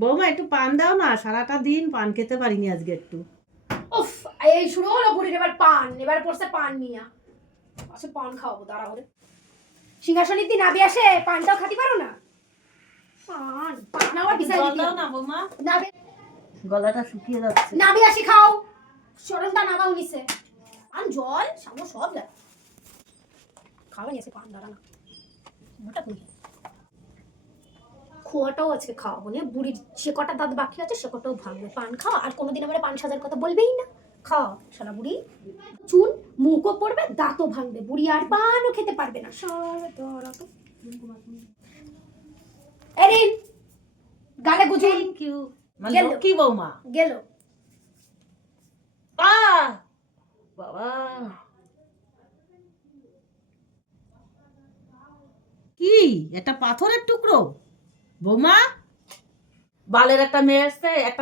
বৌমা একটু পান দাও না, সারাটা দিন পান খেতে পারিনি আজকে একটু। উফ, এই শুরু হলো বুড়ির এবার পান, এবার পড়ছে পান নিয়া। আচ্ছা পান খাওয়াবো দাঁড়া করে। সিংহাসনের দিন নাবি আসে পানটাও খাতি পারো না। পান পান আমার বিছাই জল দিতে দাও না বৌমা, নাবি গলাটা শুকিয়ে যাচ্ছে। নাবি আসি খাও, সরলটা নামাও নিছে। পান জল সামনে সব যায়, খাওয়া নিয়েছে পান দাঁড়া না মোটা করে। খোয়াটাও আজকে খাওয়াবো না, বুড়ির সে কটা দাঁত বাকি আছে সে কটাও ভাঙবে। পান খাওয়া আর কোনোদিন আমার পান সাজার কথা বলবেই না। খাওয়া শালা বুড়ি, চুন মুখও পড়বে দাঁতও ভাঙবে, বুড়ি আর পানও খেতে পারবে না। এরিন গালে গুজুন। থ্যাংক ইউ গেল। কি বৌমা গেল। বাবা কি এটা পাথরের টুকরো? বৌমা বালের একটা মেয়ে আসছে, একটা